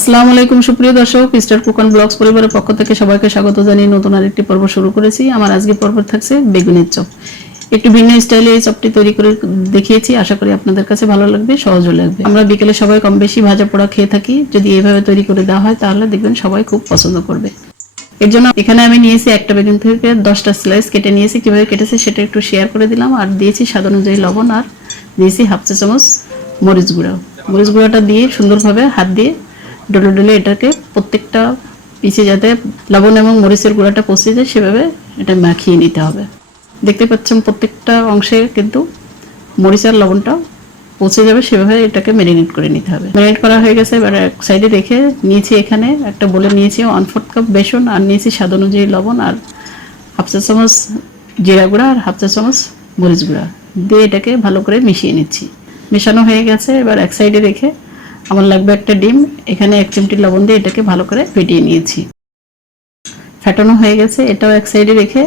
আসসালামু আলাইকুম, সুপ্রিয় দর্শক। স্টার কুকন ব্লগস পরিবারের পক্ষ থেকে সবাইকে স্বাগত জানিয়ে নতুন আরেকটি পর্ব শুরু করেছি। আমার আজকে পর্ব থাকছে বেগুনের চপ। একটু ভিন্ন স্টাইলে এই চপটি তৈরি করে দেখিয়েছি। আশা করি আপনাদের কাছে ভালো লাগবে সহজও লাগবে। আমরা বিকেলে সবাই কম বেশি ভাজা পোড়া খেয়ে থাকি। যদি তৈরি করে দেওয়া হয়, তাহলে দেখবেন সবাই খুব পছন্দ করবে। এর জন্য এখানে আমি নিয়েছি একটা বেগুন থেকে দশটা স্লাইস কেটে নিয়েছি। কীভাবে কেটেছে সেটা একটু শেয়ার করে দিলাম। আর দিয়েছি স্বাদ অনুযায়ী লবণ। আর দিয়েছি হাফ চা চামচ মরিচ গুঁড়ো। মরিচ গুঁড়োটা দিয়ে সুন্দরভাবে হাত দিয়ে ডলে ডলে এটাকে প্রত্যেকটা পিছে যাতে লবণ এবং মরিচের গুঁড়াটা পচে যায়, সেভাবে এটা মাখিয়ে নিতে হবে। দেখতে পাচ্ছেন প্রত্যেকটা অংশে কিন্তু মরিচ আর লবণটা পচে যাবে, সেভাবে এটাকে ম্যারিনেট করে নিতে হবে। ম্যারিনেট করা হয়ে গেছে, এবার এক সাইডে রেখে নিয়েছি এখানে একটা বলে নিয়েছি ওয়ান ফোর্থ কাপ বেসন, আর নিয়েছি স্বাদ অনুযায়ী লবণ আর হাফ চা চামচ জিরা গুঁড়া আর হাফ চা চামচ মরিচ গুঁড়া। দিয়ে এটাকে ভালো করে মিশিয়ে নিচ্ছি। মেশানো হয়ে গেছে, এবার এক সাইডে রেখে আমার লাগবে একটা ডিম। এখানে এক চিমটি লবণ দিয়ে এটাকে ভালো করে ফেটিয়ে নিয়েছি। ফেটানো হয়ে গেছে। এটাও এক সাইডে রেখে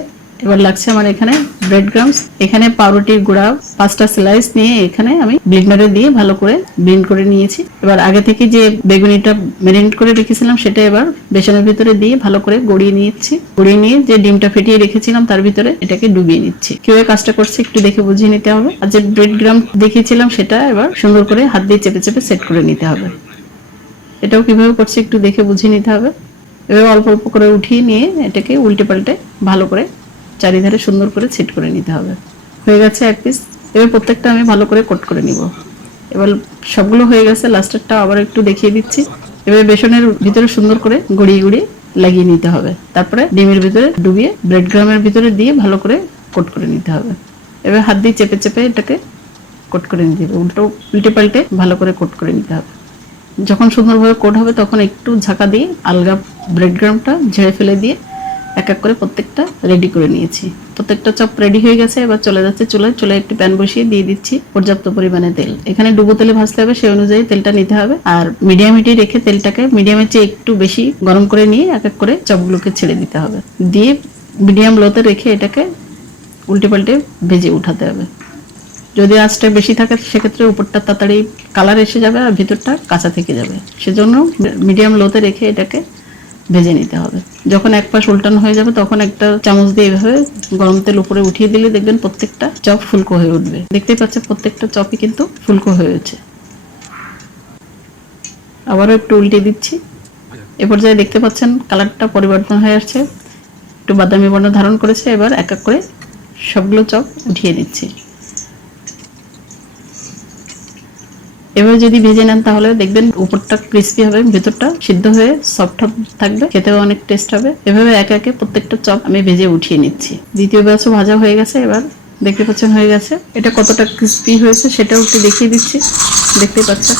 এবার লাগছে আমার এখানে ব্রেড গ্রামস এখানে পাউরুটির গুঁড়া, পাঁচটা স্লাইস নিয়ে এখানে আমি ব্লেন্ডারে দিয়ে ভালো করে ব্লেন্ড করে নিয়েছি। এবার আগে থেকে যে বেগুনিটা ম্যারিনেট করে রেখেছিলাম, সেটা এবার বেসনের ভিতরে দিয়ে ভালো করে গড়িয়ে নিয়েছি। গড়িয়ে নিয়ে যে ডিমটা ফেটিয়ে রেখেছিলাম, তার ভিতরে এটাকে ডুবিয়ে নিচ্ছি। কীভাবে কাজটা করছে একটু দেখে বুঝিয়ে নিতে হবে। আর যে ব্রেড গ্রাম দেখিয়েছিলাম, সেটা এবার সুন্দর করে হাত দিয়ে চেপে চেপে সেট করে নিতে হবে। এটাও কীভাবে করছে একটু দেখে বুঝিয়ে নিতে হবে। এবার অল্প অল্প করে উঠিয়ে নিয়ে এটাকে উল্টে পাল্টে ভালো করে চারিধারে সুন্দর করে ছিট করে নিতে হবে। হয়ে গেছে এক পিস এবার প্রত্যেকটা আমি ভালো করে কোট করে নিব। এবার সবগুলো হয়ে গেছে লাস্টেরটা আবার একটু দেখিয়ে দিচ্ছি। এবার বেসনের ভিতরে সুন্দর করে গড়িয়ে গড়িয়ে লাগিয়ে নিতে হবে। তারপরে ডিমের ভিতরে ডুবিয়ে ব্রেড গ্রামের ভিতরে দিয়ে ভালো করে কোট করে নিতে হবে। এবার হাত দিয়ে চেপে চেপে এটাকে কোট করে নিতে হবে। উল্টো, উল্টে পাল্টে ভালো করে কোট করে নিতে হবে। যখন সুন্দরভাবে কোট হবে, তখন একটু ঝাঁকা দিয়ে আলগা ব্রেড গ্রামটা ঝেড়ে ফেলে দিয়ে এক এক করে প্রত্যেকটা রেডি করে নিয়েছি। প্রত্যেকটা চপ রেডি হয়ে গেছে, এবার চলে যাচ্ছে চুলায়। চুলায় একটি প্যান বসিয়ে দিয়ে দিচ্ছি পর্যাপ্ত পরিমাণে তেল। এখানে ডুবো তেলে ভাজতে হবে, সেই অনুযায়ী তেলটা নিতে হবে। আর মিডিয়াম হিটে রেখে তেলটাকে মিডিয়ামের চেয়ে একটু বেশি গরম করে নিয়ে এক এক করে চপগুলোকে ছেড়ে দিতে হবে। দিয়ে মিডিয়াম লোতে রেখে এটাকে উল্টে পাল্টে ভেজে উঠাতে হবে। যদি আঁচটা বেশি থাকে, সেক্ষেত্রে উপরটা তাড়াতাড়ি কালার এসে যাবে আর ভিতরটা কাঁচা থেকে যাবে। সেজন্য মিডিয়াম লোতে রেখে এটাকে ভেজে নিতে হবে। যখন এক পাশ উল্টানো হয়ে যাবে, তখন একটা চামচ দিয়ে এভাবে গরম তেল উপরে উঠিয়ে দিলে দেখবেন প্রত্যেকটা চপ ফুলকো হয়ে উঠবে। দেখতেই পাচ্ছেন প্রত্যেকটা চপই কিন্তু ফুলকো হয়েছে আবারও একটু উল্টে দিচ্ছি। এ পর্যায়ে দেখতে পাচ্ছেন কালারটা পরিবর্তন হয়ে আসছে। একটু বাদামি বর্ণ ধারণ করেছে। এবার এক এক করে সবগুলো চপ উঠিয়ে দিচ্ছি এভাবে যদি ভেজে নেন তাহলে দেখবেন উপরটা ক্রিস্পি হবে, ভেতরটা সিদ্ধ হয়ে সফট থাকবে। খেতেও অনেক টেস্ট হবে। এভাবে একে একে প্রত্যেকটা চপ আমি ভেজে উঠিয়ে নিচ্ছি। দ্বিতীয় ব্যাচও ভাজা হয়ে গেছে, এবার দেখতে পাচ্ছেন হয়ে গেছে। এটা কতটা ক্রিস্পি হয়েছে সেটাও একটু দেখিয়ে দিচ্ছি। দেখতে পাচ্ছেন?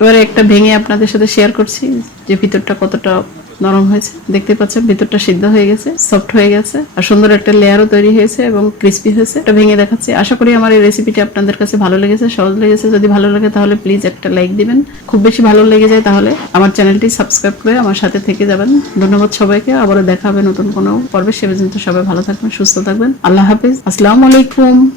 এবারে একটা ভেঙে আপনাদের সাথে শেয়ার করছি যে ভিতরটা কতটা নরম হয়েছে। দেখতে পাচ্ছেন, ভিতরটা সিদ্ধ হয়ে গেছে সফট হয়ে গেছে, আর সুন্দর একটা লেয়ারও তৈরি হয়েছে এবং ক্রিস্পি হয়েছে। এটা ভেঙে দেখাচ্ছি। আশা করি আমার এই রেসিপিটি আপনাদের কাছে ভালো লেগেছে, সহজ লেগেছে। যদি ভালো লাগে তাহলে প্লিজ একটা লাইক দিবেন। খুব বেশি ভালো লেগে যায় তাহলে আমার চ্যানেলটি সাবস্ক্রাইব করে আমার সাথে থেকে যাবেন। ধন্যবাদ সবাইকে। আবারও দেখা হবে নতুন কোনো পর্বে। সে পর্যন্ত সবাই ভালো থাকবেন, সুস্থ থাকবেন। আল্লাহ হাফিজ। আসসালামু আলাইকুম।